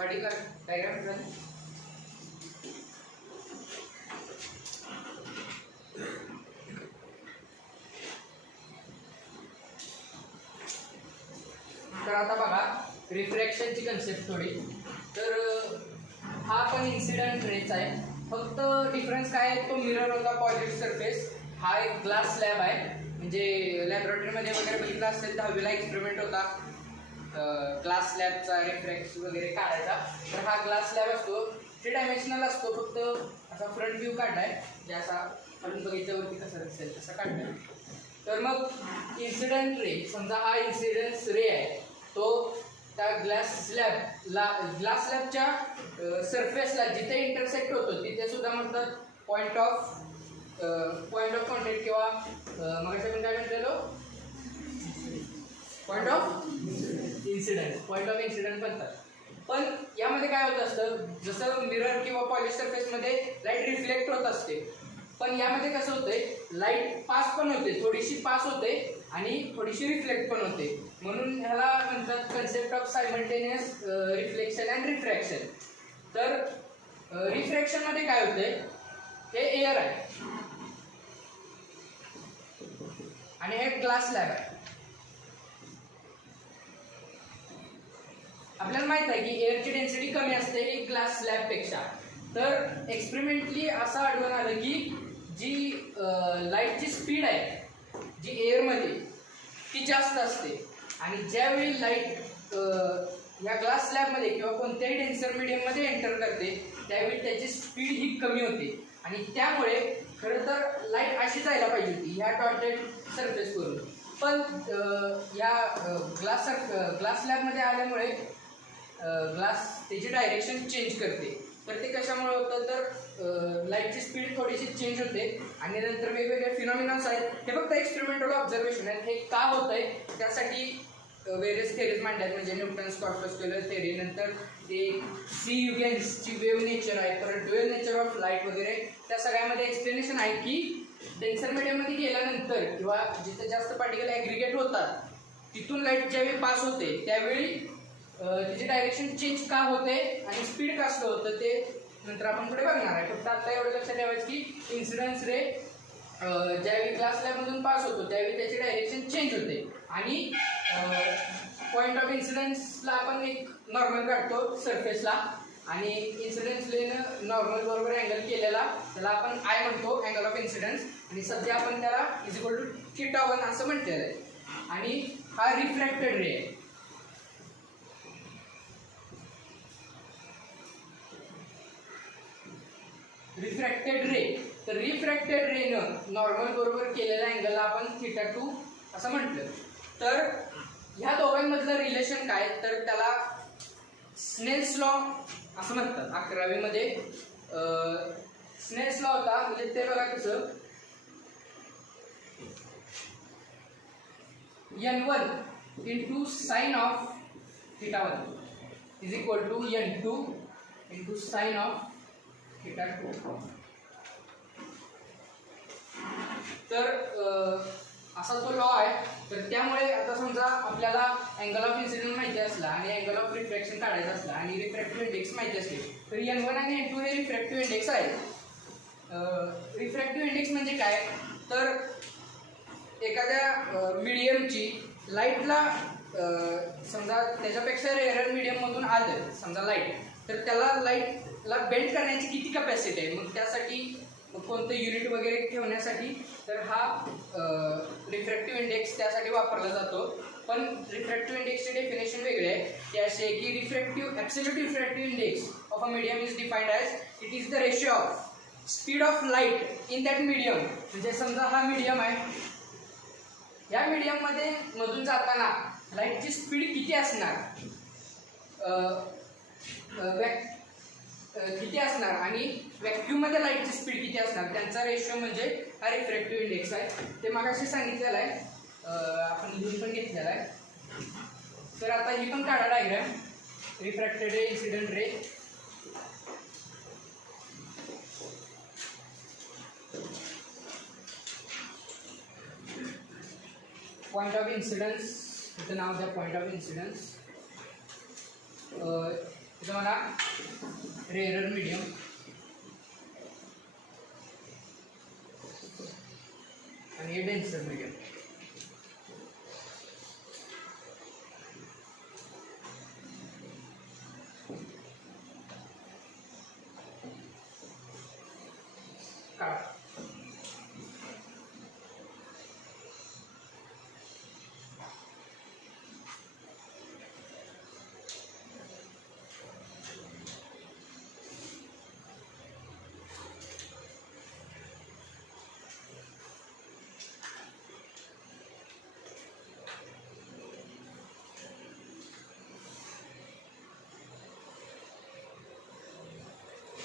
झाडी का डायग्राम झाली. तर आता बघा रिफ्रॅक्शनची कन्सेप्ट थोडी. तर हा पण इन्सिडेंट रेच आहे, फक्त डिफरन्स काय आहे तो मिरर होता पॉझिटिव्ह सरफेस, हा एक ग्लास स्लॅब आहे. म्हणजे लॅबोरेटरीमध्ये वगैरे बघितलं असेल 10वीला एक्सपेरिमेंट होता ग्लास स्लॅबचा रिफ्रॅक्ट वगैरे काढायचा. तर हा ग्लास स्लॅब असतो, 3 डायमेन्शनल असतो, फक्त असा फ्रंट व्ह्यू काढलाय म्हणजे असा आपण बघितल्यावरती कसा दिसेल तसा काढलाय. तर मग इन्सिडेंट रे, समजा हा इन्सिडेंस रे आहे, तो त्या ग्लास स्लॅबच्या सरफेसला जिथे इंटरसेक्ट होतो तिथे सुद्धा म्हणतात पॉईंट ऑफ कॉन्टॅक्ट किंवा मग आपण काय म्हणतो पॉईंट ऑफ इन्सिडेंट म्हणतात. पण यामध्ये काय होत असतं, जसं मिरर किंवा पॉलिश सरफेसमध्ये लाईट रिफ्लेक्ट होत असते, पण यामध्ये कसं होतंय लाईट पास पण होते, थोडीशी पास होते आणि थोडीशी रिफ्लेक्ट पण होते. म्हणून ह्याला म्हणतात concept of simultaneous reflection and refraction. तर रिफ्रॅक्शनमध्ये काय होतंय, हे एअर आहे आणि हे ग्लास स्लॅब आहे. आपल्याला माहित आहे की एअरची डेन्सिटी कमी असते ही ग्लास स्लॅबपेक्षा. तर एक्सपेरिमेंटली असं आढळून आलं की जी लाईटची स्पीड आहे जी एअरमध्ये ती जास्त असते, आणि ज्यावेळी लाईट या ग्लास स्लॅबमध्ये किंवा कोणत्याही डेन्सर मीडियममध्ये एंटर करते त्यावेळी त्याची स्पीड ही कमी होते. आणि त्यामुळे खरं तर लाईट अशी जायला पाहिजे होती ह्या डॉटेड सरफेसवरून, पण या ग्लास स्लॅबमध्ये आल्यामुळे ग्लास त्याची डायरेक्शन चेंज करते. तर ते कशामुळे होतं, तर लाईटची स्पीड थोडीशी चेंज होते आणि नंतर वेगवेगळे फिनॉमिनॉन्स आहेत. हे फक्त एक्सपेरिमेंटल ऑब्झर्वेशन आहेत. हे का होत आहे त्यासाठी वेरियस थेरीज मांडल्यात, म्हणजे न्यूटन्स कॉर्पस्क्युलर थेरी, नंतर ते सी ह्युगेन्सची वेव्ह नेचर आहे, परत ड्युअल नेचर ऑफ लाईट वगैरे, त्या सगळ्यामध्ये एक्सप्लेनेशन आहे की डेन्सर मीडियममध्ये गेल्यानंतर किंवा जिथे जास्त पार्टिकल ॲग्रिगेट होतात तिथून लाईट ज्यावेळी पास होते त्यावेळी त्याची डायरेक्शन चेंज का होते आणि स्पीड का स्लो होतं ते नंतर आपण पुढे बघणार आहे. फक्त आता एवढं लक्षात ठेवायचं की इन्सिडन्स रे ज्यावेळी ग्लास स्लॅबमधून पास होतो त्यावेळी त्याची डायरेक्शन चेंज होते, आणि पॉईंट ऑफ इन्सिडन्सला आपण एक नॉर्मल काढतो सरफेसला, आणि इन्सिडन्स लेनं नॉर्मल बरोबर अँगल केलेला त्याला आपण आय म्हणतो, अँगल ऑफ इन्सिडन्स, आणि सध्या आपण त्याला θ1 असं म्हटलेलं आहे. आणि हा रिफ्रॅक्टेड रे आहे. रिफ्रॅक्टेड रे, तर रिफ्रॅक्टेड रेनं नॉर्मल बरोबर केलेल्या अँगलला आपण θ2 असं म्हटलं. तर ह्या दोघांमधलं रिलेशन काय, तर त्याला स्नेल्स लॉ असं म्हणतात. 11वीमध्ये स्नेल्स लॉ होता, म्हणजे ते बघा कसं n1 into sine of θ1 is equal to n2 into sine of θ2. तर असा तो लॉ आहे. तर त्यामुळे आता समजा आपल्याला अँगल ऑफ इन्सिडेंट माहिती असला आणि अँगल ऑफ रिफ्रॅक्शन काढायचं असला आणि रिफ्रॅक्टिव्ह इंडेक्स माहिती असले तर n1 आणि n2 हे रिफ्रॅक्टिव्ह इंडेक्स आहेत. रिफ्रॅक्टिव्ह इंडेक्स म्हणजे काय, तर एखाद्या मीडियमची लाईटला समजा त्याच्यापेक्षा रेअर मीडियममधून आलं समजा लाईट, तर त्याला लाईटला बेंड करण्याची किती कॅपॅसिटी आहे, मग त्यासाठी कोणतं युनिट वगैरे ठेवण्यासाठी तर हा रिफ्रॅक्टिव्ह इंडेक्स त्यासाठी वापरला जातो. पण रिफ्रॅक्टिव्ह इंडेक्सचे डेफिनेशन वेगळे आहे. ते असे आहे की absolute refractive index of a medium is defined as it is the ratio of speed of light in that medium. म्हणजे समजा हा मीडियम आहे, या मीडियममध्ये मधून जाताना लाईटची स्पीड किती असणार, किती असणार आणि व्हॅक्यूममध्ये लाईटची स्पीड किती असणार, त्यांचा रेशो म्हणजे हा रिफ्रॅक्टिव्ह इंडेक्स आहे. ते मगाशी सांगितलेलं आहे, आपण लिहून पण घेतलेला आहे. तर आता ही पण काढा diagram, refracted ray, incident ray. Point of incidence, इथं नाव द्या पॉइंट ऑफ इन्सिडन्स. तिथं मला रेअरर मीडियम आणि हे डेन्सर मीडियम.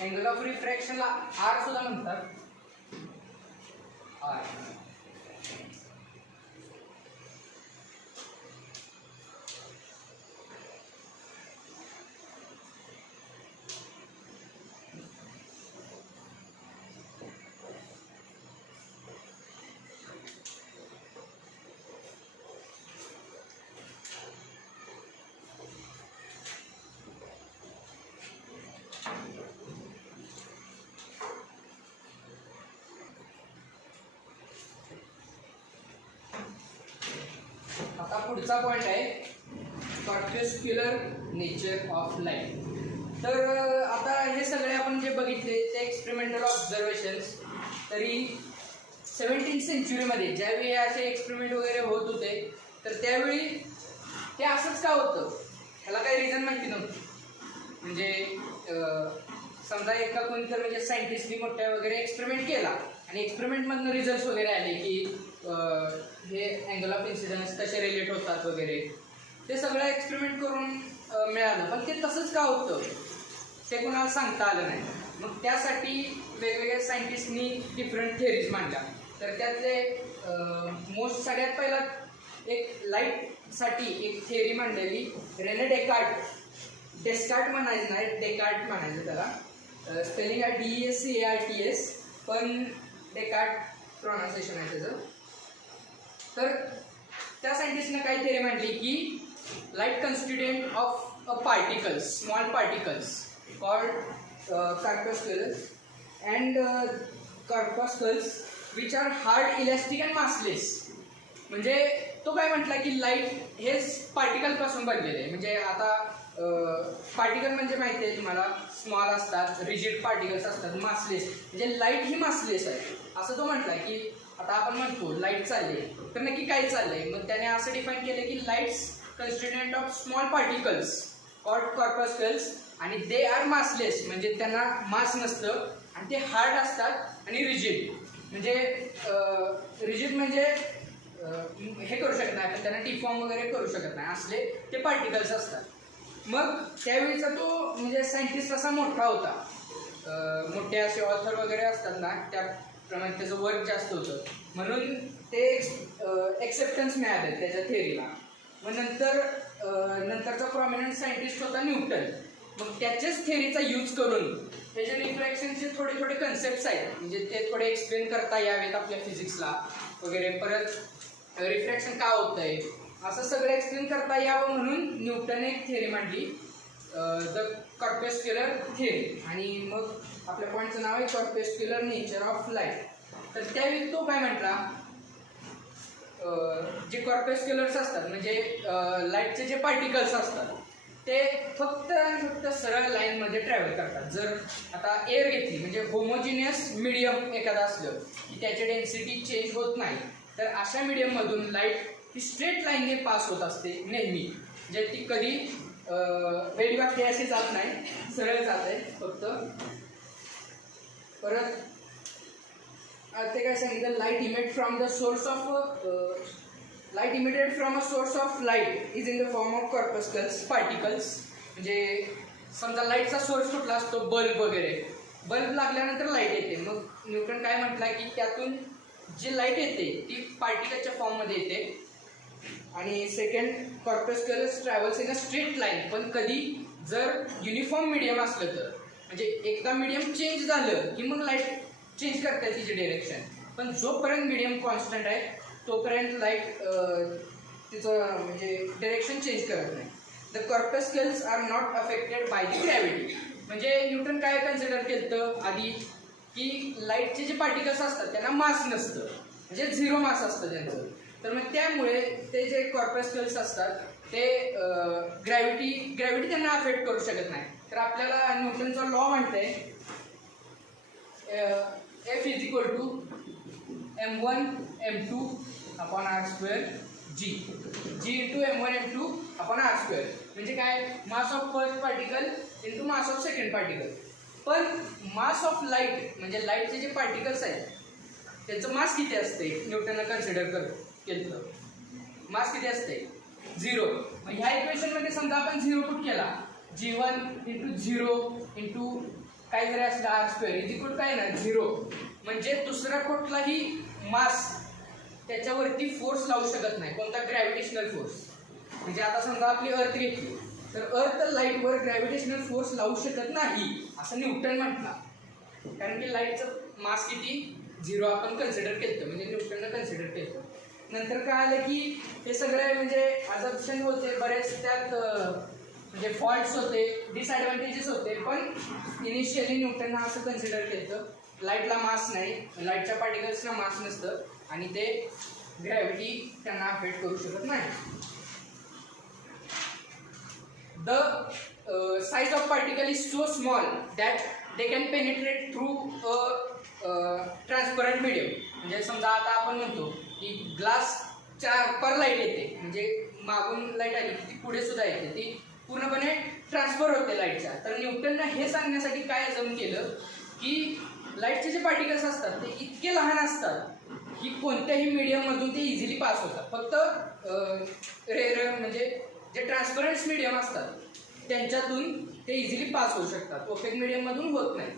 अँगल ऑफ रिफ्रॅक्शनला आर सुद्धा म्हणतात. आर आता पुढचा पॉइंट आहे कॉर्पस्क्युलर नेचर ऑफ लाईट. तर आता हे सगळे आपण जे बघितले ते एक्सपेरिमेंटल ऑब्झर्वेशन्स. तरी 17th सेंचुरीमध्ये ज्यावेळी असे एक्सपेरिमेंट वगैरे होत होते तर त्यावेळी ते असंच का होतं ह्याला काही रिझन माहिती नव्हती. म्हणजे समजा एका कोणीतरी म्हणजे सायंटिस्टनी मोठ्या वगैरे एक्सपेरिमेंट केला आणि एक्सपेरिमेंटमधनं रिझल्ट्स वगैरे आले की हे अँगल ऑफ इन्सिडन्स कसे रिलेट होतात वगैरे ते सगळं एक्सपेरिमेंट करून मिळालं. पण ते तसंच का होतं ते कोणाला सांगता आलं नाही. मग त्यासाठी वेगवेगळ्या सायंटिस्टनी डिफरंट थिअरीज मांडल्या. तर त्यातले मोस्ट सगळ्यात पहिला एक लाईटसाठी एक थिअरी मांडलेली रेने डेस्कार्ट म्हणायचं नाही, डेकार्ट म्हणायचं त्याला. स्पेलिंग आहे DESCARTS पण डेकार्ट प्रोनाउन्सिएशन आहे त्याचं. तर त्या सायंटिस्टनं काय थिअरी मांडली की light constituent of a particles, small particles called corpuscles and corpuscles which are hard, elastic and massless. म्हणजे तो काय म्हटला की लाईट हेच पार्टिकल पासून बनलेले आहे. म्हणजे आता पार्टिकल म्हणजे माहिती आहे तुम्हाला स्मॉल असतात, रिजिड पार्टिकल्स असतात, मासलेस. म्हणजे लाईट ही मासलेस आहे असं तो म्हटला. की आता आपण म्हणतो लाईट चालली तर नक्की काय चाललंय. मग त्याने असं डिफाईन केलं की lights constituent of small particles called corpuscles आणि दे आर मासलेस म्हणजे त्यांना मास नसतं आणि ते हार्ड असतात आणि रिजिड. म्हणजे रिजिड म्हणजे हे करू शकत नाही आपण त्यांना डिफॉर्म वगैरे करू शकत नाही असले ते पार्टिकल्स असतात. मग त्यावेळीचा तो म्हणजे सायंटिस्ट असा मोठा होता. मोठे असे ऑथर वगैरे असतात ना त्याप्रमाणे त्याचं वर्क जास्त होतं म्हणून ते एक्सेप्टन्स मिळालं त्याच्या थिअरीला. मग नंतरचा प्रॉमिनंट सायंटिस्ट होता न्यूटन. मग त्याच्याच थिअरीचा यूज करून त्याचे रिफ्रॅक्शनचे थोडे थोडे कन्सेप्ट्स आहेत म्हणजे ते थोडे एक्सप्लेन करता यावेत आपल्या फिजिक्सला वगैरे. परत रिफ्रॅक्शन का होतं आहे असं सगळं एक्सप्लेन करता यावं म्हणून न्यूटनने एक थिअरी मांडली द कॉर्पस्क्युलर थिअरी. आणि मग आपल्या पॉईंटचं नाव आहे कॉर्पस्क्युलर नेचर ऑफ लाईट. तर त्यावेळी तो काय म्हटला जे कॉर्पस्क्युलर्स असतात म्हणजे लाईटचे जे पार्टिकल्स असतात ते फक्त आणि फक्त सरळ लाईनमध्ये ट्रॅव्हल करतात. जर आता एअर घेतली म्हणजे होमोजिनियस मिडियम एखादा असलं की त्याची डेन्सिटी चेंज होत नाही तर अशा मिडियममधून लाईट ही स्ट्रेट लाईनने पास होत असते नेहमी. म्हणजे ती कधी वेडीवाकडी अशी जात नाही, सरळ जात आहे फक्त. परत ते काय सांगितलं light emit from the source of light emitted from a source of light is in the form of corpuscles particles. म्हणजे समजा लाईटचा सोर्स कुठला असतो बल्ब वगैरे. बल्ब लागल्यानंतर लाईट येते. मग न्यूटन काय म्हटला की त्यातून जी लाईट येते ती पार्टिकलच्या फॉर्ममध्ये येते. आणि second corpuscles travels in a straight line. पण कधी जर युनिफॉर्म मिडियम असलं तर म्हणजे एकदा मिडियम चेंज झालं की मग लाईट चेंज करता तिची डिरेक्शन. पण जोपर्यंत मिडियम कॉन्स्टंट आहे तोपर्यंत लाईट तिचं म्हणजे डिरेक्शन चेंज करत नाही. The corpuscles are not affected by the gravity. म्हणजे न्यूटन काय कन्सिडर केलं आधी की लाईटचे जे पार्टिकल्स असतात त्यांना मास नसतं, म्हणजे झिरो मास असतं त्यांचं. तर मग त्यामुळे ते जे कॉर्पस्कल्स असतात ते ग्रॅव्हिटी त्यांना अफेक्ट करू शकत नाही. तर आपल्याला न्यूटनचा लॉ म्हणतंय F is equal to m1 m2 upon r square g into m1 m2 upon r square. म्हणजे काय, mass of first particle into mass of second particle. पण मास ऑफ लाईट म्हणजे लाईटचे जे पार्टिकल्स आहेत त्यांचं मास किती असते न्यूटननं कन्सिडर केलं. मास किती असते, 0. मग ह्या इक्वेशनमध्ये समजा आपण 0 पुट केला, g1 इंटू 0 इंटू काय जरी असलं r स्क्वेअर इज इक्वल काय ना 0. म्हणजे दुसरा कुठलाही मास त्याच्यावरती फोर्स लावू शकत नाही, कोणता ग्रॅव्हिटेशनल फोर्स. म्हणजे आता समजा आपली अर्थ घेतली तर अर्थ लाईटवर ग्रॅव्हिटेशनल फोर्स लावू शकत नाही असं न्यूटन म्हटला. कारण की लाईटचं मास किती 0 आपण कन्सिडर केलं, म्हणजे न्यूटननं कन्सिडर केलं. नंतर काय आलं की हे सगळे म्हणजे अजम्पशन होते बरेच, त्यात म्हणजे फॉल्ट्स होते, डिसएडव्हान्टेजेस होते. पण इनिशियली न्यूटननं असं कन्सिडर केलं लाईटला मास नाही, लाईटच्या पार्टिकल्सला मास नसतं आणि ते ग्रॅव्हिटी त्यांना अफेक्ट करू शकत नाही. The size of particle is so small that they can penetrate through transparent medium. म्हणजे समजा आता आपण म्हणतो की ग्लास पर लाईट येते, म्हणजे मागून लाईट आली की ती पुढे सुद्धा येते, ती पूर्णपणे ट्रान्सफर होते लाईटच्या. तर न्यूटननं हे सांगण्यासाठी काय अजून केलं की लाईटचे जे पार्टिकल्स असतात ते इतके लहान असतात की कोणत्याही मीडियममधून ते इझिली पास होतात. फक्त म्हणजे जे ट्रान्सपरंट मीडियम असतात त्यांच्यातून ते इझिली पास होऊ शकतात, ओपेक मीडियममधून होत नाही.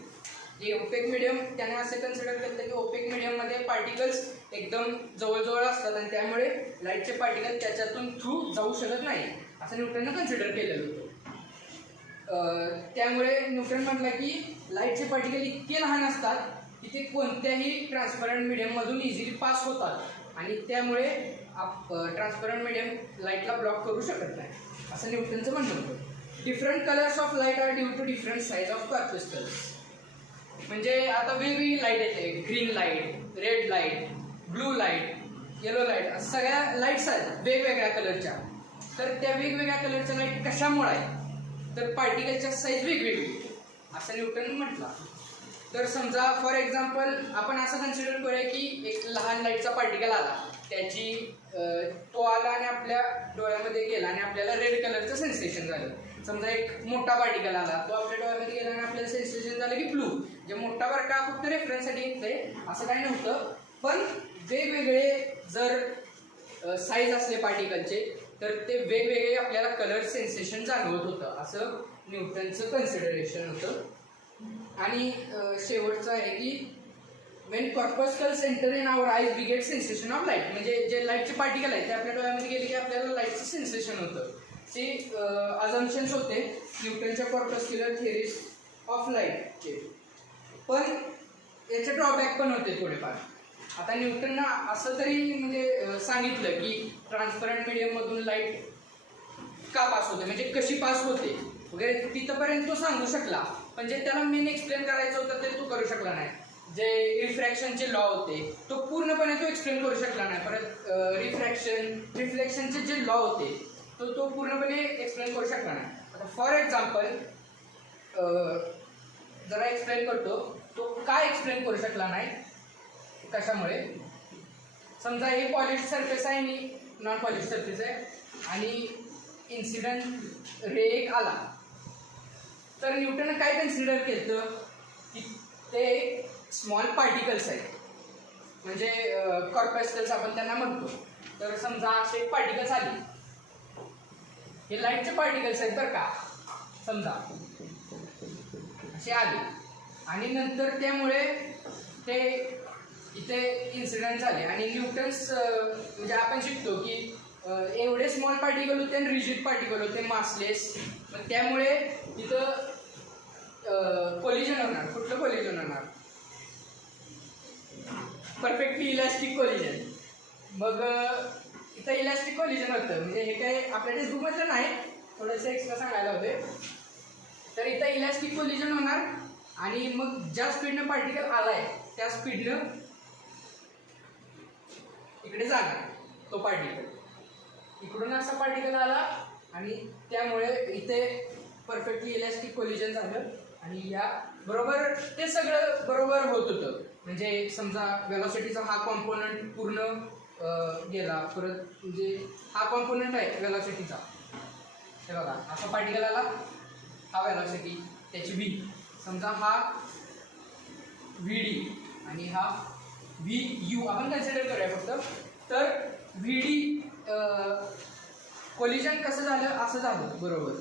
जे ओपेक मीडियम त्याने असे कन्सिडर केलं की ओपेक मीडियममध्ये पार्टिकल्स एकदम जवळजवळ असतात आणि त्यामुळे लाईटचे पार्टिकल त्याच्यातून थ्रू जाऊ शकत नाही असं न्यूटननं कन्सिडर केलेलं होतं. त्यामुळे न्यूटन म्हटलं की लाईटचे पार्टिकल इतके लहान असतात की ते कोणत्याही ट्रान्सपरंट मीडियममधून इझिली पास होतात आणि त्यामुळे ट्रान्सपरंट मीडियम लाईटला ब्लॉक करू शकत नाही असं न्यूटनचं म्हणणं होतं. Different colours of light are due to different size of corpuscles. म्हणजे आता वेगवेगळी लाईट येते, green light, red light, blue light, yellow light, सगळ्या लाईट्स आहेत वेगवेगळ्या कलरच्या. तर त्या वेगवेगळ्या कलरच्या लाईट कशामुळे आहेत तर पार्टिकलच्या साईज वेगवेगळी असं न्यूटन म्हटलं. तर समजा फॉर एक्झाम्पल आपण असं कन्सिडर करूया की एक लहान लाईटचा पार्टिकल आला, त्याची तो आला आणि आपल्या डोळ्यामध्ये गेला आणि आपल्याला रेड कलरचं सेन्सेशन झालं. समजा एक मोठा पार्टिकल आला, तो आपल्या डोळ्यामध्ये गेला आणि आपल्याला सेन्सेशन झालं की ब्लू. जे मोठा बरं का फक्त रेफरन्ससाठी येतंय असं काही नव्हतं, पण वेगवेगळे जर साईज असले पार्टिकलचे तर ते वेगवेगळे आपल्याला कलर सेन्सेशन जाणवत होतं असं न्यूटनचं कन्सिडरेशन होतं. आणि शेवटचं आहे की when corpuscles enter in our eyes we get sensation of light. म्हणजे जे लाईटचे पार्टिकल आहेत ते आपल्या डोळ्यामध्ये गेले की आपल्याला लाईटचं सेन्सेशन होतं. ते अजम्पशन्स होते न्यूटनच्या कॉर्पस्क्युलर थिअरीज ऑफ लाईटचे. पण याचे ड्रॉबॅक पण होते थोडेफार. आता न्यूटननं असं तरी म्हणजे सांगितलं की ट्रान्सपरंट मीडियममधून लाईट का पास होते, म्हणजे कशी पास होते वगैरे तिथंपर्यंत तो सांगू शकला. पण जे त्याला मेन एक्सप्लेन करायचं होतं ते तो करू शकला नाही. जे रिफ्रॅक्शनचे लॉ होते तो पूर्णपणे तो एक्सप्लेन करू शकला नाही. परत रिफ्लेक्शनचे जे लॉ होते तो पूर्णपणे एक्सप्लेन करू शकला नाही. आता फॉर एक्झाम्पल जरा एक्सप्लेन करतो, तो काय एक्सप्लेन करू शकला नाही कशामुळे. समजा हे पॉलिश सरफेस आहे आणि नॉन पॉलिश सरफेस आहे आणि इन्सिडंट रे एक आला, तर न्यूटननं काय कन्सिडर केलं की ते स्मॉल पार्टिकल्स आहेत, म्हणजे कॉर्पस्कल्स आपण त्यांना म्हणतो. तर समजा असे पार्टिकल्स आले, हे लाईटचे पार्टिकल्स आहेत बरं का, समजा असे आले आणि नंतर त्यामुळे ते इथे इन्सिडेंट झाले आणि न्यूटन्स म्हणजे आपण शिकतो की एवढे स्मॉल पार्टिकल होते आणि रिजिड पार्टिकल होते मासलेस. मग त्यामुळे इथं कोलिजन होणार. कुठलं कोलिजन होणार, परफेक्टली इलॅस्टिक कोलिजन. मग इथं इलॅस्टिक कोलिजन होतं. म्हणजे हे काही आपल्या टेक्स्टबुकमधलं नाही, थोडंसं एक्स्ट्रा सांगायला होते. तर इथं इलॅस्टिक कोलिजन होणार आणि मग ज्या स्पीडनं पार्टिकल आलाय त्या स्पीडनं इकडे जाणार तो पार्टिकल. इकडून असा पार्टिकल आला आणि त्यामुळे इथे परफेक्टली इलॅस्टिक कोलिजन झालं आणि या बरोबर ते सगळं बरोबर होत होतं. म्हणजे समजा वेलॉसिटीचा हा कॉम्पोनंट पूर्ण गेला, परत म्हणजे हा कॉम्पोनंट आहे वेलॉसिटीचा, हे बघा असा पार्टिकल आला, हा वेलॉसिटी त्याची व्ही, समजा हा व्ही डी आणि हा व्ही यू आपण कन्सिडर करूया फक्त. तर व्ही डी कोलिजन कसं झालं, असं झालं बरोबर.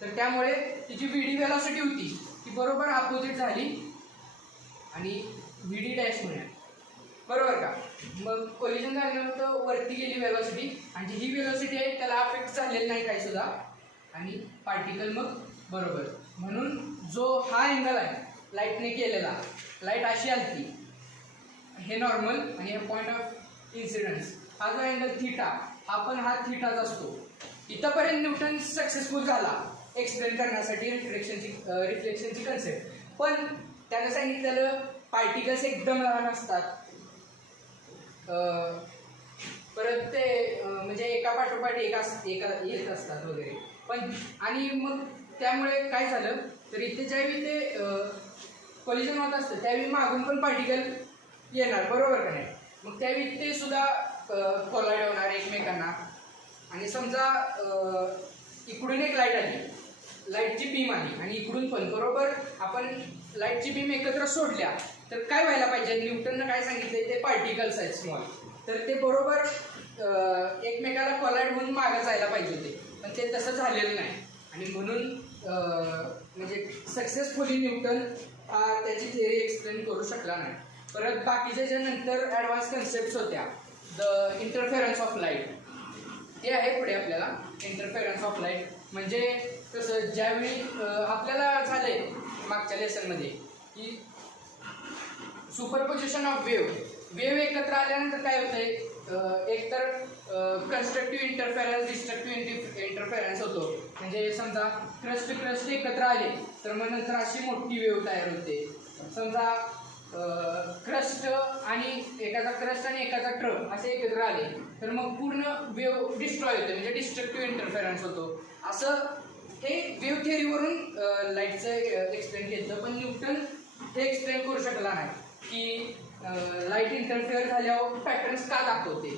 तर त्यामुळे तिची व्ही डी वेलॉसिटी होती ती बरोबर अपोजिट झाली आणि व्ही डी डॅश मिळाली, बरोबर का. मग कोलिजन झाल्यानंतर वरती गेली वेलॉसिटी आणि जी ही वेलॉसिटी आहे त्याला अफेक्ट झालेलं नाही काही सुद्धा आणि पार्टिकल मग बरोबर. म्हणून जो हा अँगल आहे लाईटने केलेला, लाईट अशी आलती, हे नॉर्मल आणि हे पॉईंट ऑफ इन्सिडन्स, हा जो अँगल थिटा, हा पण हा थिटाच असतो. इथंपर्यंत न्यूटन सक्सेसफुल झाला एक्सप्लेन करण्यासाठी रिफ्लेक्शनची कन्सेप्ट. पण त्यानं सांगितलेलं पार्टिकल्स एकदम लहान असतात, परत ते म्हणजे एका पाठोपाठ एका येत असतात वगैरे. पण आणि मग त्यामुळे काय झालं, तर इथे ज्यावेळी ते कोलिजन होत असतं त्यावेळी मागून पण पार्टिकल येणार, बरोबर का नाही. मग त्यावेळी ते सुद्धा कोलाइड होणार एकमेकांना. आणि समजा इकडून एक लाईट आली, लाईटची बीम आली आणि इकडून पण बरोबर आपण लाईटची बीम एकत्र सोडल्या तर काय व्हायला पाहिजे, न्यूटननं काय सांगितलंय ते पार्टिकल्स आहेत स्मॉल, तर ते बरोबर एकमेकाला कोलाइड होऊन मागं जायला पाहिजे होते, पण ते तसं झालेलं नाही. आणि म्हणून म्हणजे सक्सेसफुली न्यूटन त्याची थिअरी एक्सप्लेन करू शकला नाही. परत बाकीच्या ज्या नंतर ॲडव्हान्स कन्सेप्ट्स होत्या, द इंटरफेरन्स ऑफ लाईट, ते आहे पुढे आपल्याला. इंटरफेरन्स ऑफ लाईट म्हणजे कसं, ज्यावेळी आपल्याला झालंय मागच्या लेसनमध्ये की सुपरपोजिशन ऑफ वेव्ह एकत्र आल्यानंतर काय होतंय, एकतर कन्स्ट्रक्टिव्ह इंटरफेरन्स, डिस्ट्रक्टिव्ह इंटरफेरन्स होतो. म्हणजे समजा क्रस्ट एकत्र आले तर मग नंतर अशी मोठी वेव्ह तयार होते. समजा क्रस्ट आणि एकाचा ट्रफ असे एकत्र आले तर मग पूर्ण वेव्ह डिस्ट्रॉय होते, म्हणजे डिस्ट्रक्टिव्ह इंटरफेरन्स होतो. असं हे वेव्ह थिअरीवरून लाईटचं एक्सप्लेन केलं. पण न्यूटन हे एक्सप्लेन करू शकला नाही की लाईट इंटरफेअर झाल्यावर पॅटर्न्स का दाखवते,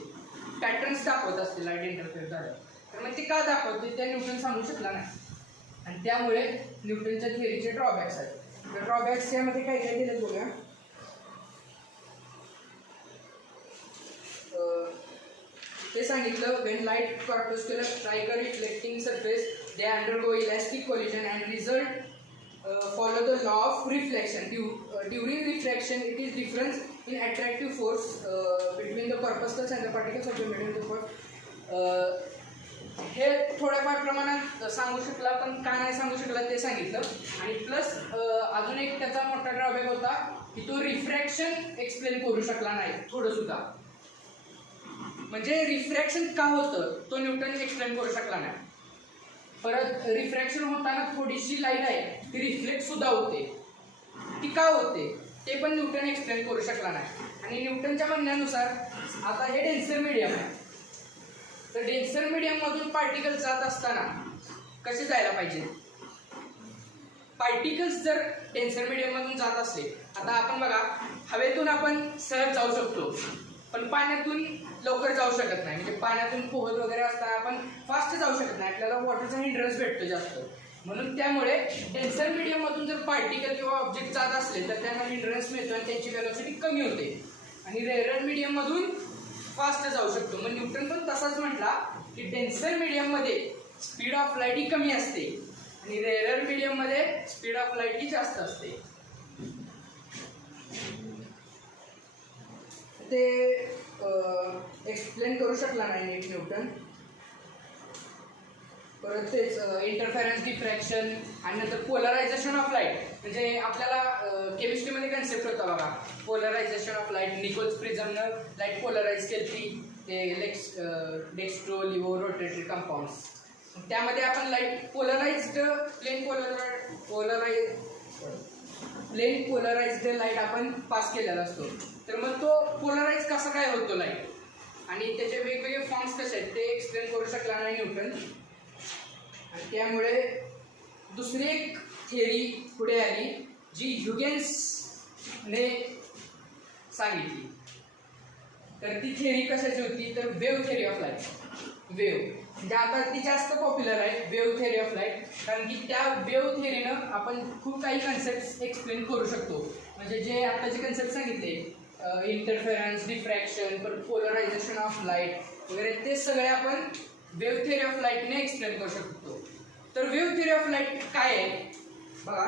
पॅटर्न्स दाखवत असते लाईट इंटरफेअर झाल्यावर, तर मग ते का दाखवते ते न्यूटन सांगू शकला नाही. आणि त्यामुळे न्यूटनच्या थिअरीचे ड्रॉबॅक्स आहेत. तर ड्रॉबॅक्स यामध्ये काय काय केलं बघूया. ते सांगितलं, when light corpuscular strike a reflecting surface they undergo elastic collision and result follow the law of reflection. During reflection it is difference in attractive force between the corpuscles and the particles of the medium. हे थोड्याफार प्रमाणात सांगू शकला, पण का नाही सांगू शकला ते सांगितलं. आणि प्लस अजून एक त्याचा मोठा ड्रॉबॅक होता की तो रिफ्रॅक्शन एक्सप्लेन करू शकला नाही थोडं सुद्धा. म्हणजे रिफ्रॅक्शन का होतं तो न्यूटन एक्सप्लेन करू शकला नाही. परत रिफ्रॅक्शन होताना थोडीशी लाईट आहे ती रिफ्लेक्ट सुद्धा होते, ती का होते ते पण न्यूटन एक्सप्लेन करू शकला नाही. आणि न्यूटनच्या म्हणण्यानुसार आता हे डेन्सर मीडियम आहे, तर डेन्सर मीडियम मधून पार्टिकल्स जात असताना कसे जायला पाहिजे. पार्टिकल्स जर डेन्सर मीडियम मधून जात असले, आता आपण बघा हवेतून आपण सहज जाऊ शकतो पण पाण्यातून लवकर जाऊ शकत नाही. म्हणजे पाण्यातून पोहत वगैरे असताना आपण फास्ट जाऊ शकत नाही, आपल्याला वॉटरचा हिंड्रन्स भेटतो जास्त. म्हणून त्यामुळे डेन्सर मीडियम मधून जर पार्टिकल किंवा ऑब्जेक्ट जात असले तर त्यांना हिंड्रन्स मिळतो आणि त्यांची वेलोसिटी कमी होते. आणि रेअर मीडियम मधून फास्ट जाऊ शकतो. मग न्यूटन पण तसाच म्हटला की डेन्सर मीडियम मध्ये स्पीड ऑफ लाईट ही कमी असते आणि रेअर मीडियम मध्ये स्पीड ऑफ लाईट ही जास्त असते. ते एक्सप्लेन करू शकला नाही नीट न्यूटन. परत तेच इंटरफेरन्स, डिफ्रॅक्शन आणि नंतर पोलरायझेशन ऑफ लाईट. म्हणजे आपल्याला केमिस्ट्रीमध्ये कन्सेप्ट होता बघा, पोलरायझेशन ऑफ लाईट. निकोल्स प्रिझमनं लाईट पोलराइज केली ते डेक्स्ट्रो लिव्हो रोटेटरी कंपाऊंड्स. त्यामध्ये आपण light polarised plane polarised light आपण पास केलेला असतो. तर मग तो पोलराइज कसा काय होतो लाईट आणि त्याचे वेगवेगळे फॉर्म्स कसे आहेत ते एक्सप्लेन करू शकला नाही न्यूटन. आणि त्यामुळे दुसरी एक थिअरी पुढे आली जी ह्युगेन्सने सांगितली. तर ती थिअरी कशाची होती तर wave theory of light. Wave म्हणजे आता ती जास्त पॉप्युलर आहे वेव्ह थिअरी ऑफ लाईट, कारण की त्या वेव्ह थिअरीनं आपण खूप काही कन्सेप्ट एक्सप्लेन करू शकतो. म्हणजे जे आताचे कन्सेप्ट सांगितले interference, diffraction, polarization of light वगैरे ते सगळे आपण वेव्ह थिअरी ऑफ लाईटने एक्सप्लेन करू शकतो. तर वेव्ह थिअरी ऑफ लाईट काय आहे बघा.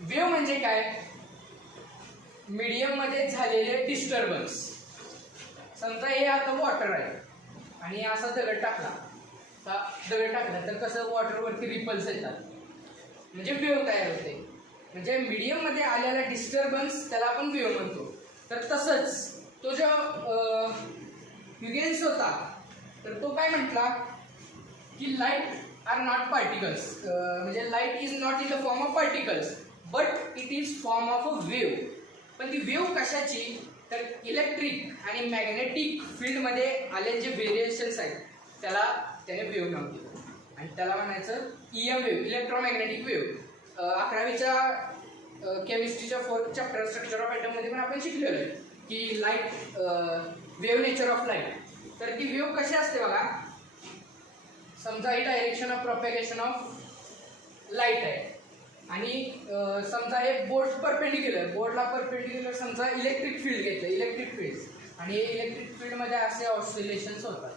वेव्ह म्हणजे काय, मीडियम मध्ये झालेले डिस्टर्बन्स. समजा हे आता वॉटर आहे आणि असा दगड टाकला तर कसं वॉटरवरती रिपल्स येतात म्हणजे वेव्ह तयार होते. म्हणजे मीडियम मध्ये आलेला डिस्टर्बन्स त्याला आपण वेव्ह म्हणतो. तर तसंच तो जो ह्युगेन्स होता तर तो काय म्हटला की लाईट आर नॉट पार्टिकल्स, म्हणजे light is not in the form of particles but it is form of a wave. पण ती वेव्ह कशाची तर इलेक्ट्रिक आणि मॅग्नेटिक फील्डमध्ये आले जे व्हेरिएशन्स आहेत त्याने वेव्ह नाव दिलं आणि त्याला म्हणायचं EM वेव्ह, इलेक्ट्रोमॅग्नेटिक वेव्ह. 11वीच्या केमिस्ट्रीच्या 4th चॅप्टर स्ट्रक्चर ऑफ ॲटममध्ये पण आपण शिकलेलो आहे की light wave nature of light. तर ती वेव्ह कशी असते बघा. समजा ही direction of propagation of light आहे आणि समजा हे बोर्डला परपेंडिक्युलर समजा इलेक्ट्रिक फील्ड घेतलं, इलेक्ट्रिक फील्ड आणि इलेक्ट्रिक फील्डमध्ये असे ऑसिलेशन्स होतात.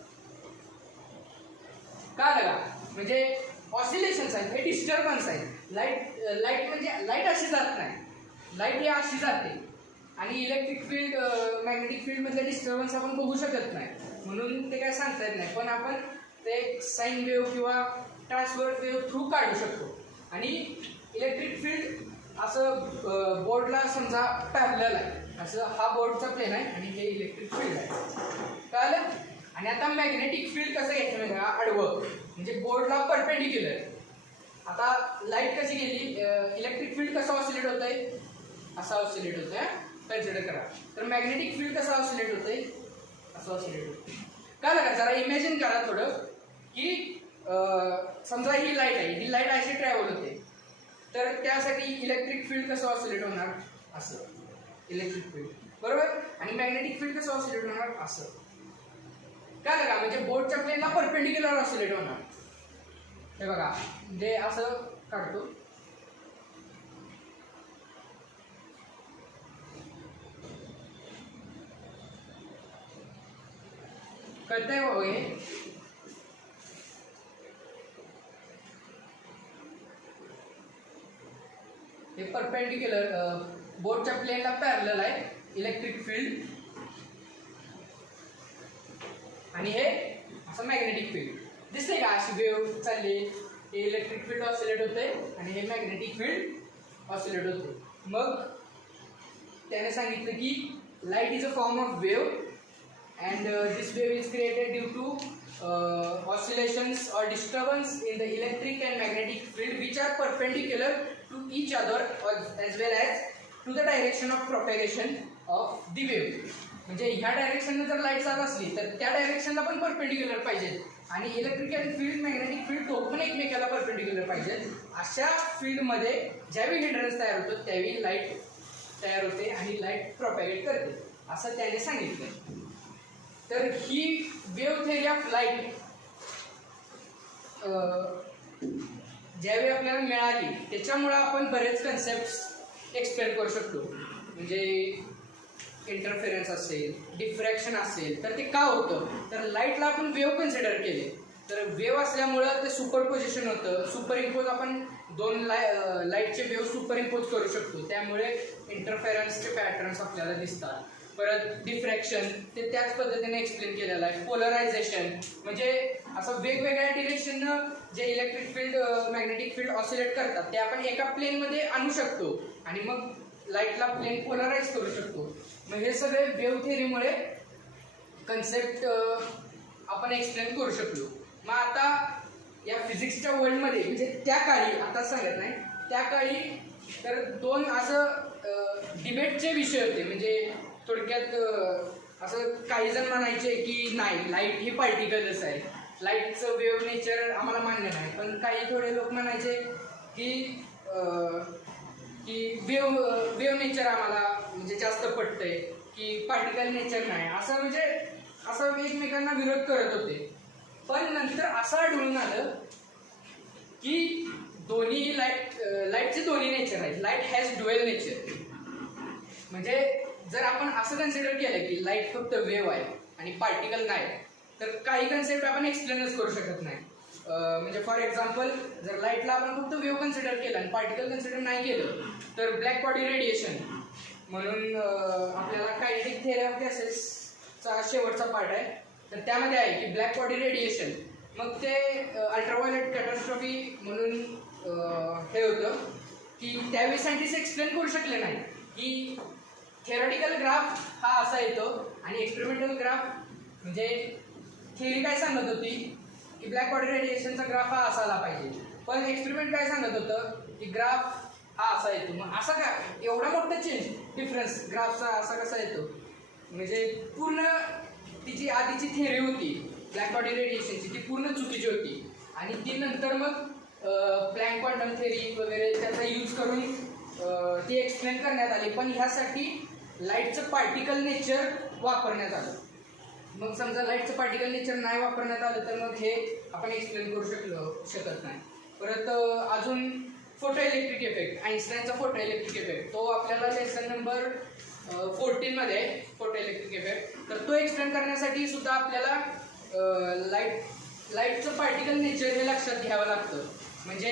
का लगा म्हणजे ऑसिलेशन्स आहेत, हे डिस्टर्बन्स आहेत. लाईट म्हणजे लाईट अशी जात नाही, लाईट ही अशी जाते आणि इलेक्ट्रिक फील्ड मॅग्नेटिक फील्डमधले डिस्टर्बन्स आपण बघू शकत नाही म्हणून ते काय सांगता येत नाही. पण आपण ते साईन वेव्ह किंवा ट्रान्सव्हर्स वेव्ह थ्रू काढू शकतो. आणि इलेक्ट्रिक फील्ड असं बोर्डला समजा पॅरलल आहे, असं हा बोर्डचा प्लेन आहे आणि हे इलेक्ट्रिक फील्ड आहे कळलं. आणि आता मॅग्नेटिक फील्ड कसं घ्यायचं म्हणजे आडवं म्हणजे बोर्डला परपेंडिक्युलर. आता लाईट कशी गेली, इलेक्ट्रिक फील्ड कसं ऑसिलेट होत आहे असं ऑसिलेट होत आहे कन्सिडर करा. तर मॅग्नेटिक फील्ड कसं ऑसिलेट होत आहे असं ऑसिलेट होतं. कळलं का, जरा इमॅजिन करा थोडं की समजा ही लाईट आहे, ही लाईट अशी ट्रॅव्हल होते तर त्यासाठी इलेक्ट्रिक फील्ड कसं ऑसिलेट होणार असं इलेक्ट्रिक फील्ड बरोबर. आणि मॅग्नेटिक फील्ड कसं ऑसिलेट होणार असं. काय का म्हणजे बोर्डच्या प्लेनला परपेंडिक्युलर ऑसिलेट होणार. हे बघा म्हणजे असं काढतो कळतंय बाबा हे परपेंडिक्युलर बोर्डच्या प्लेनला पॅरलल आहे इलेक्ट्रिक फील्ड आणि हे असं मॅग्नेटिक फील्ड दिसते का. अशी वेव्ह चालली, हे इलेक्ट्रिक फील्ड ऑसिलेट होते आणि हे मॅग्नेटिक फील्ड ऑसिलेट होते. मग त्याने सांगितलं की light is a form of wave and this wave is created due to oscillations or disturbance in the electric and magnetic field which are perpendicular to each other as well as to the direction of propagation of the wave. म्हणजे ह्या डायरेक्शनने जर light जात असली तर त्या डायरेक्शनला पण perpendicular पाहिजे आणि इलेक्ट्रिकल फील्ड मॅग्नेटिक फील्ड दोघं पण एकमेकाला परपेंडिक्युलर पाहिजे. अशा फील्डमध्ये ज्यावेळी हिंड्रन्स तयार होतो त्यावेळी लाईट तयार होते आणि लाईट प्रोपॅगेट करते असं त्याने सांगितलं. तर ही वेव्ह थिअरी ऑफ लाईट ज्यावेळी आपल्याला मिळाली त्याच्यामुळं आपण बरेच कन्सेप्ट एक्सप्लेन करू शकतो. म्हणजे इंटरफेरन्स असेल, डिफ्रॅक्शन असेल तर ते का होतं तर लाईटला आपण वेव्ह कन्सिडर केले तर वेव्ह असल्यामुळं ते सुपरपोजिशन होतं. सुपरइम्पोज आपण दोन लाईटचे वेव्ह सुपरइम्पोज करू शकतो त्यामुळे इंटरफेरन्सचे पॅटर्न्स आपल्याला दिसतात. परत डिफ्रॅक्शन ते त्याच पद्धतीने एक्सप्लेन केलेलं आहे. पोलरायझेशन म्हणजे असं वेगवेगळ्या डिरेक्शननं जे electric field magnetic field oscillate करतात ते आपण एका प्लेनमध्ये आणू शकतो आणि मग लाईटला प्लेन पोलराइज करू शकतो. मग हे सगळे वेव्ह थिअरीमुळे कन्सेप्ट आपण आपण एक्सप्लेन करू शकलो. मग आता या फिजिक्सच्या वर्ल्डमध्ये म्हणजे त्या काळी, आता सांगत नाही, त्या काळी तर दोन असं डिबेटचे विषय होते. म्हणजे थोडक्यात असं काही जण म्हणायचे की नाही, लाईट ही पार्टिकलच आहे, लाईटचं वेव्ह नेचर आम्हाला मान्य नाही. पण काही थोडे लोक म्हणायचे की की वेव्ह नेचर आम्हाला म्हणजे जास्त पटतंय, की पार्टिकल नेचर नाही. असं म्हणजे असं एकमेकांना विरोध करत होते. पण नंतर असं आढळून आलं की दोन्ही लाईटचे दोन्ही नेचर आहेत. Light has dual nature. म्हणजे जर आपण असं कन्सिडर केलं की लाईट फक्त वेव्ह आहे आणि पार्टिकल नाही, तर काही कन्सेप्ट आपण एक्सप्लेनच करू शकत नाही. म्हणजे फॉर एक्झाम्पल, जर लाईटला आपण फक्त वेव्ह कन्सिडर केलं आणि पार्टिकल कन्सिडर नाही केलं, तर ब्लॅक बॉडी रेडिएशन म्हणून आपल्याला कायनेटिक थिअरी ऑफ गॅसेसचा शेवटचा पार्ट आहे, तर त्यामध्ये आहे की ब्लॅक बॉडी रेडिएशन. मग ते अल्ट्राव्हायोलेट कॅटॅस्ट्रॉफी म्हणून हे होतं की त्यावेळी सायंटिस्ट एक्सप्लेन करू शकले नाही की थेरॉटिकल ग्राफ हा असा येतो आणि एक्सपेरिमेंटल ग्राफ म्हणजे थिअरी काय सांगत होती की ब्लॅक बॉडी रेडिएशनचा ग्राफ हा असा आला पाहिजे, पण एक्सपेरिमेंट काय सांगत होतं की ग्राफ हा असा येतो. मग असा का एवढा मोठा चेंज, डिफरन्स ग्राफचा असा कसा येतो? म्हणजे पूर्ण तिची आधीची थिअरी होती ब्लॅक बॉडी रेडिएशनची, ती पूर्ण चुकीची होती. आणि ती नंतर मग प्लँक क्वांटम थिअरी वगैरे त्याचा यूज करून ती एक्सप्लेन करण्यात आली. पण ह्यासाठी लाईटचं पार्टिकल नेचर वापरण्यात आलं. मग समजा लाईटचं पार्टिकल नेचर नाही वापरण्यात आलं तर मग हे आपण एक्सप्लेन करू शकत नाही. परत अजून फोटो इलेक्ट्रिक इफेक्ट, आईन्स्टाईनचा फोटो इलेक्ट्रिक इफेक्ट, तो आपल्याला लेसन नंबर 14मध्ये आहे, फोटो इलेक्ट्रिक इफेक्ट. तर तो एक्सप्लेन करण्यासाठी सुद्धा आपल्याला लाईटचं पार्टिकल नेचर हे लक्षात घ्यावं लागतं. म्हणजे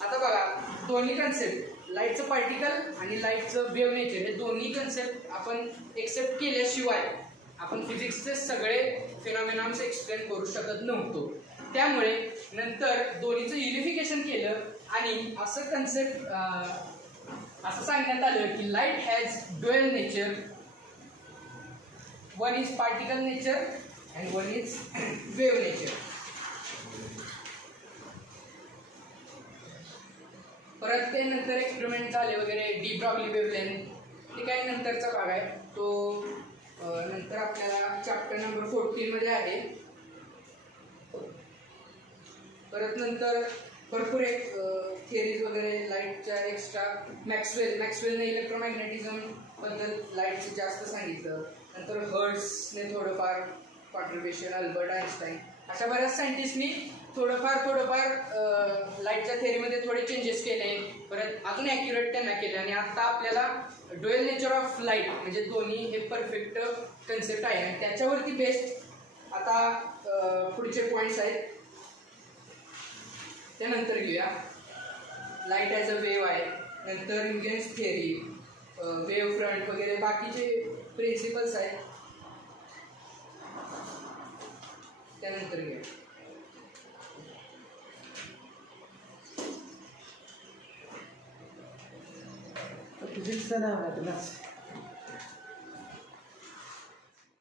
आता बघा, दोन्ही कन्सेप्ट, लाईटचं पार्टिकल आणि लाईटचं वेव्ह नेचर, हे दोन्ही कन्सेप्ट आपण एक्सेप्ट केल्याशिवाय आपण फिजिक्सचे सगळे फिनॉमिनॉन्स एक्सप्लेन करू शकत नव्हतो. त्यामुळे नंतर दोन्हीचं युनिफिकेशन केलं आणि असं कन्सेप्ट असं सांगण्यात आलं की light has dual nature. One is particle nature and one is wave nature. परत ते नंतर एक्सपेरिमेंट झाले वगैरे, डी ब्रॉग्ली वेव्हलेंथ, ते काही नंतरचा भाग आहे. तो नंतर आपल्याला चॅप्टर नंबर 14मध्ये आहे. परत नंतर भरपूर एक थिअरीज वगैरे लाईटच्या एक्स्ट्रा, मॅक्सवेलने इलेक्ट्रोमॅग्नेटिझम बद्दल लाईटचं जास्त सांगितलं. नंतर हर्ट्झने थोडंफार कॉन्ट्रीब्युशन, अल्बर्ट आइन्स्टाईन, अशा बऱ्याच सायंटिस्टनी थोडंफार लाईटच्या थिअरीमध्ये थोडे चेंजेस केले. परत अजून ॲक्युरेट त्यांना केले आणि आता आपल्याला ड्युएल नेचर ऑफ लाईट म्हणजे दोन्ही हे परफेक्ट कन्सेप्ट आहे. आणि त्याच्यावरती बेस्ड आता पुढचे पॉईंट्स आहेत, त्यानंतर घेऊया. लाईट ॲज अ वेव्ह आहे, नंतर ह्युजेन्स थिअरी, वेव्ह फ्रंट वगैरे बाकीचे प्रिन्सिपल्स आहेत, त्यानंतर घेऊया. फिजिक्सचं नाव आहे तुला.